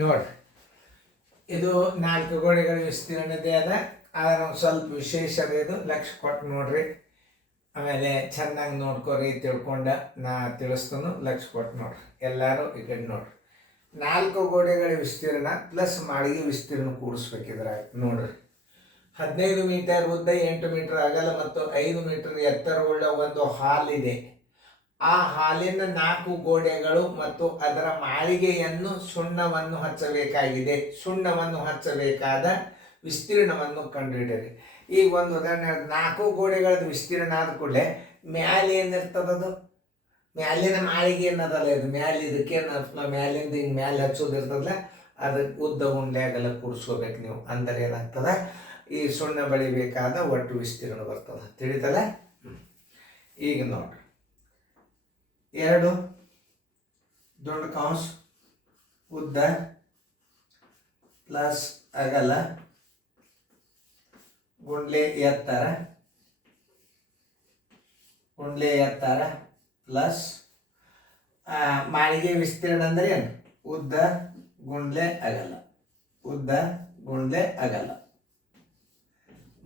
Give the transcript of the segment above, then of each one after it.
ನೋಡ್ರಿ, ಇದು 4 ಗೋಡೆಗಳ ವಿಸ್ತೀರ್ಣತೆ ಅದ. ಆದ್ರೆ ಒಂದು ಸ್ವಲ್ಪ ವಿಶೇಷ ಅದ, ಇದು ಲಕ್ಷ ಕೊಟ್ಟು ನೋಡ್ರಿ. ಆಮೇಲೆ ಚೆನ್ನಾಗಿ ನೋಡ್ಕೊರಿ, ತಿಳ್ಕೊಂಡ ನಾ ತಿಳಿಸ್ತಾನು. ಲಕ್ಷ ಕೊಟ್ಟು ನೋಡ್ರಿ, ಎಲ್ಲರೂ ಈ ಕಡೆ ನೋಡ್ರಿ. 4 ಗೋಡೆಗಳ ವಿಸ್ತೀರ್ಣ ಪ್ಲಸ್ ಮಾಳಿಗೆ ವಿಸ್ತೀರ್ಣ ಕೂಡಿಸ್ಬೇಕಿದ್ರೆ ನೋಡ್ರಿ. 15 ಮೀಟರ್ ಉದ್ದ, 8 ಮೀಟರ್ ಅಗಲ ಮತ್ತು 5 ಮೀಟರ್ ಎತ್ತರವುಳ್ಳ ಒಂದು ಹಾಲ್ ಇದೆ. ಆ ಹಾಲಿನ 4 ಗೋಡೆಗಳು ಮತ್ತು ಅದರ ಮಾಳಿಗೆಯನ್ನು ಸುಣ್ಣವನ್ನು ಹಚ್ಚಬೇಕಾಗಿದೆ. ಸುಣ್ಣವನ್ನು ಹಚ್ಚಬೇಕಾದ ವಿಸ್ತೀರ್ಣವನ್ನು ಕಂಡುಹಿಡಿಯಿರಿ. ಈಗ ಒಂದು ಉದಾಹರಣೆ, 4 ಗೋಡೆಗಳದ್ದು ವಿಸ್ತೀರ್ಣ ಆದ ಕೂಡಲೇ ಮ್ಯಾಲೆ ಏನಿರ್ತದದು, ಮ್ಯಾಲಿನ ಮಾಳಿಗೆ ಏನದಲ್ಲ, ಇದು ಮ್ಯಾಲೆ ಇದಕ್ಕೇನು ಮ್ಯಾಲಿಂದ ಹಿಂಗೆ ಮ್ಯಾಲೆ ಹಚ್ಚೋದು ಇರ್ತದಲ್ಲ, ಅದಕ್ಕೆ ಉದ್ದ ಉಂಡೆ ಆಗಲ್ಲ ಕೂಡಿಸ್ಕೋಬೇಕು ನೀವು. ಅಂದರೆ ಏನಾಗ್ತದ, ಈ ಸುಣ್ಣ ಬಳಿಬೇಕಾದ ಒಟ್ಟು ವಿಸ್ತೀರ್ಣ ಬರ್ತದೆ. ತಿಳಿತಲ್ಲ? ಈಗ ನೋಡ್ರಿ, 2 ದೊಡ್ಡ ಕೌಂಸ್ ಉದ್ದ ಪ್ಲಸ್ ಅಗಲ ಗುಂಡ್ಲೆ ಎತ್ತರ ಪ್ಲಸ್ ಮಾಳಿಗೆ ವಿಸ್ತೀರ್ಣ ಅಂದ್ರೆ ಏನು, ಉದ್ದ ಗುಂಡ್ಲೆ ಅಗಲ.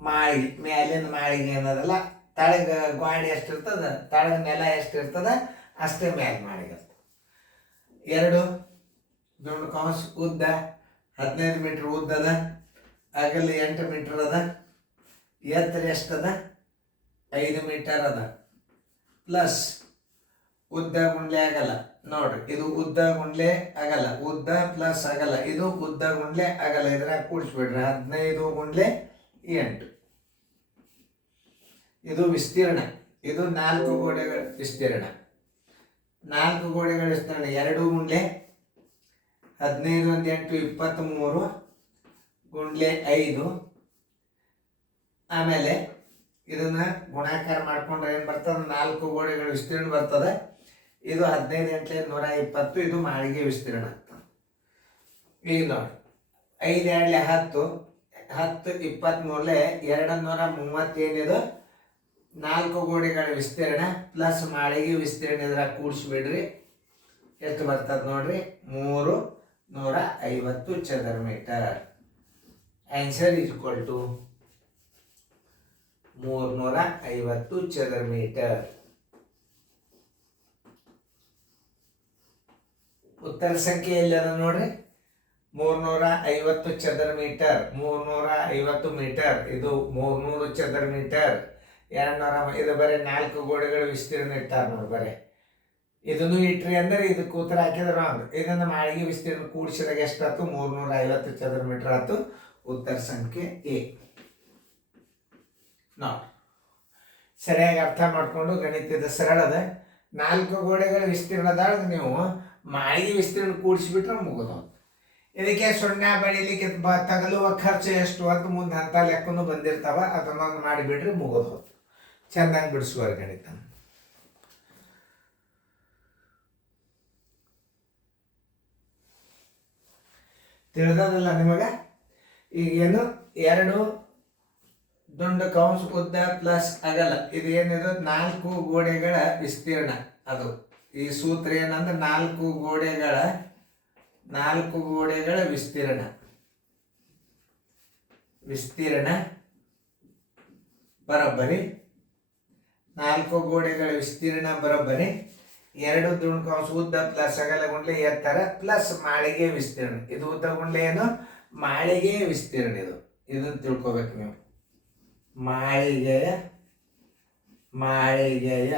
ಮಾಳಿಗೆ ಮ್ಯಾಲಿನ ಮಾಳಿಗೆ ಏನದಲ್ಲ, ತಳಗ ಗಾಡಿ ಎಷ್ಟಿರ್ತದ, ತಳಗ ನೆಲ ಎಷ್ಟಿರ್ತದ ಅಷ್ಟೇ ಮ್ಯಾಲ ಮಾಳಿಗೆ. 2 ದೊಡ್ಡ ಕೌಂಸ್ ಉದ್ದ 15 ಮೀಟರ್ ಉದ್ದದ, ಅಗಲ 8 ಮೀಟರ್ ಅದ, ಎತ್ತರ ಎಷ್ಟದ 5 ಮೀಟರ್ ಅದ, ಪ್ಲಸ್ ಉದ್ದ ಗುಂಡ್ಲೆ ಅಗಲ. ನೋಡ್ರಿ, ಇದು ಉದ್ದ ಗುಂಡ್ಲೆ ಅಗಲ, ಉದ್ದ ಪ್ಲಸ್ ಅಗಲ, ಇದು ಉದ್ದ ಗುಂಡ್ಲೆ ಅಗಲ. ಇದ್ರಾಗ ಕೂಡಿಸ್ಬಿಡ್ರಿ, 15 ಗುಂಡ್ಲೆ 8. ಇದು ವಿಸ್ತೀರ್ಣ. ಇದು 4 ಗೋಡೆಗಳ ವಿಸ್ತೀರ್ಣ. 4 ಗೋಡೆಗಳ ವಿಸ್ತೀರ್ಣ 2 ಗುಂಡ್ಲೆ 15 1 8 23 ಗುಂಡ್ಲೆ 5. ಆಮೇಲೆ ಇದನ್ನ ಗುಣಾಕಾರ ಮಾಡ್ಕೊಂಡ್ರೆ ಏನು ಬರ್ತದೆ, 4 ಗೋಡೆಗಳ ವಿಸ್ತೀರ್ಣ ಬರ್ತದೆ. ಇದು 15 8 120, ಇದು ಮಾಳಿಗೆ ವಿಸ್ತೀರ್ಣ ಆಗ್ತದೆ. ಈಗ ನೋಡಿ, 5 2 10 10 23 230 ಏನಿದು 4 ಗೋಡೆಗಳ ವಿಸ್ತೀರ್ಣ ಪ್ಲಸ್ ಮಾಳಿಗೆ ವಿಸ್ತೀರ್ಣ. ಇದ್ರಾಗ ಕೂಡಿಸ್ಬಿಡ್ರಿ, ಎಷ್ಟು ಬರ್ತದೆ ನೋಡ್ರಿ, 350 ಚದರ metre. Answer is equal to 350 ಚದರ ಮೀಟರ್. ಉತ್ತರ ಸಂಖ್ಯೆ ಎಲ್ಲದ ನೋಡ್ರಿ, 350 ಚದರ ಮೀಟರ್. 350 ಮೀಟರ್, ಇದು 300 ಚದರ ಮೀಟರ್. 200, ಇದು ಬರೀ 4 ಗೋಡೆಗಳ ವಿಸ್ತೀರ್ಣ ಇಟ್ಟಾರ ನೋಡಿ. ಬರೀ ಇದನ್ನು ಇಟ್ರಿ ಅಂದ್ರೆ ಇದಕ್ಕೆ ಉತ್ತರ ಹಾಕಿದ್ರೆ ರಾಂಗ್. ಇದನ್ನು ಮಾಳಿಗೆ ವಿಸ್ತೀರ್ಣ ಕೂಡಿಸಿದಾಗ ಎಷ್ಟಾಯ್ತು, 350 ಚದರ ಮೀಟರ್ ಆಯ್ತು. ಉತ್ತರ ಸಂಖ್ಯೆ ಎ. ನಾವು ಸರಿಯಾಗಿ ಅರ್ಥ ಮಾಡಿಕೊಂಡು, ಗಣಿತದ ಸರಳದ 4 ಗೋಡೆಗಳ ವಿಸ್ತೀರ್ಣದಾಗ ನೀವು ಮಾಳಿಗೆ ವಿಸ್ತೀರ್ಣ ಕೂಡಿಸಿಬಿಟ್ರೆ ಮುಗಿದು. ಇದಕ್ಕೆ ಸುಣ್ಣ ಬಳಿಲಿಕ್ಕೆ ತಗಲುವ ಖರ್ಚು ಎಷ್ಟು ಅಂತ ಮುಂದೆ ಅಂತ ಲೆಕ್ಕನೂ ಬಂದಿರ್ತಾವ. ಅದನ್ನೊಂದು ಮಾಡಿಬಿಟ್ರೆ ಮುಗಿದು. ಚೆನ್ನಾಗಿ ಬಿಡಿಸುವ ಗಣಿತ. ತಿಳಿದಲ್ಲ ನಿಮಗೆ? ಈಗೇನು 2 ದೊಡ್ಡ ಕೌಂಸ್ ಉದ್ದ ಪ್ಲಸ್ ಅಗಲ, ಇದು ಏನಿದೆ 4 ಗೋಡೆಗಳ ವಿಸ್ತೀರ್ಣ. ಅದು ಈ ಸೂತ್ರ ಏನಂದ್ರೆ 4 ಗೋಡೆಗಳ ವಿಸ್ತೀರ್ಣ ಬರೋಬ್ಬರಿ 4 ಗೋಡೆಗಳ ವಿಸ್ತೀರ್ಣ ಬರೋಬ್ಬರಿ 2 ದೊಡ್ಡ ಕೌಂಸ್ ಉದ್ದ ಪ್ಲಸ್ ಅಗಲ ಗುಂಡ್ಲೆ ಎತ್ತರ ಪ್ಲಸ್ ಮಾಳಿಗೆ ವಿಸ್ತೀರ್ಣ. ಇದು ಉದ್ದ ಗುಂಡ್ಲೆ ಏನು, ಮಾಳಿಗೆ ವಿಸ್ತೀರ್ಣ. ಇದನ್ನ ತಿಳ್ಕೊಬೇಕು ನೀವು. ಮಾಳಿಗೆಯ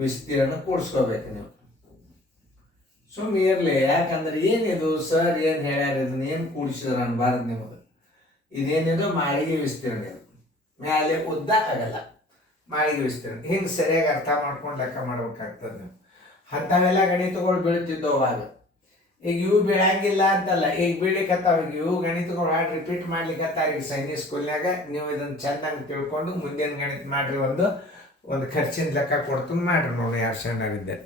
ವಿಸ್ತೀರ್ಣ ಕೂಡಿಸ್ಕೋಬೇಕು ನೀವು. ಸುಮ್ಮನೆ ಇರಲಿ, ಯಾಕಂದ್ರೆ ಏನಿದು ಸರ್ ಏನು ಹೇಳ್ಯಾರ, ಇದನ್ನ ಏನು ಕೂಡಿಸಿದ್ರು ಅನ್ಬಾರ್ದು ನಿಮಗೆ. ಇದೇನಿದು ಮಾಳಿಗೆ ವಿಸ್ತೀರ್ಣ. ಇದು ಮ್ಯಾಲೆ ಉದ್ದ ಅಗಲ ಮಾಳಿಗೆ ವಿಸ್ತೀರ್ಣ. ಹಿಂಗೆ ಸರಿಯಾಗಿ ಅರ್ಥ ಮಾಡ್ಕೊಂಡು ಲೆಕ್ಕ ಮಾಡ್ಬೇಕಾಗ್ತದೆ ನೀವು. ಅಂಥವೆಲ್ಲ ಗಣಿತಗಳು ಬೀಳ್ತಿದ್ದವು ಅವಾಗ. ಈಗ ಇವು ಬೀಳಂಗಿಲ್ಲ ಅಂತಲ್ಲ, ಈಗ ಬೀಳಿಕತ್ತಾವ. ಈಗ ಇವು ಗಣಿತಗಳು ಹಾಡು ರಿಪೀಟ್ ಮಾಡ್ಲಿಕ್ಕತ್ತಾರ ಈಗ ಸೈನಿಕ್ ಸ್ಕೂಲ್ನಾಗ. ನೀವು ಇದನ್ನು ಚೆನ್ನಾಗಿ ತಿಳ್ಕೊಂಡು ಮುಂದಿನ ಗಣಿತ ಮಾಡ್ರಿ. ಒಂದು ಖರ್ಚಿನ ಲೆಕ್ಕ ಕೊಡ್ತೀನಿ ಮಾಡ್ರಿ ನೋಡಿ, ಯಾರು ಸಣ್ಣರಿದ್ದೆ.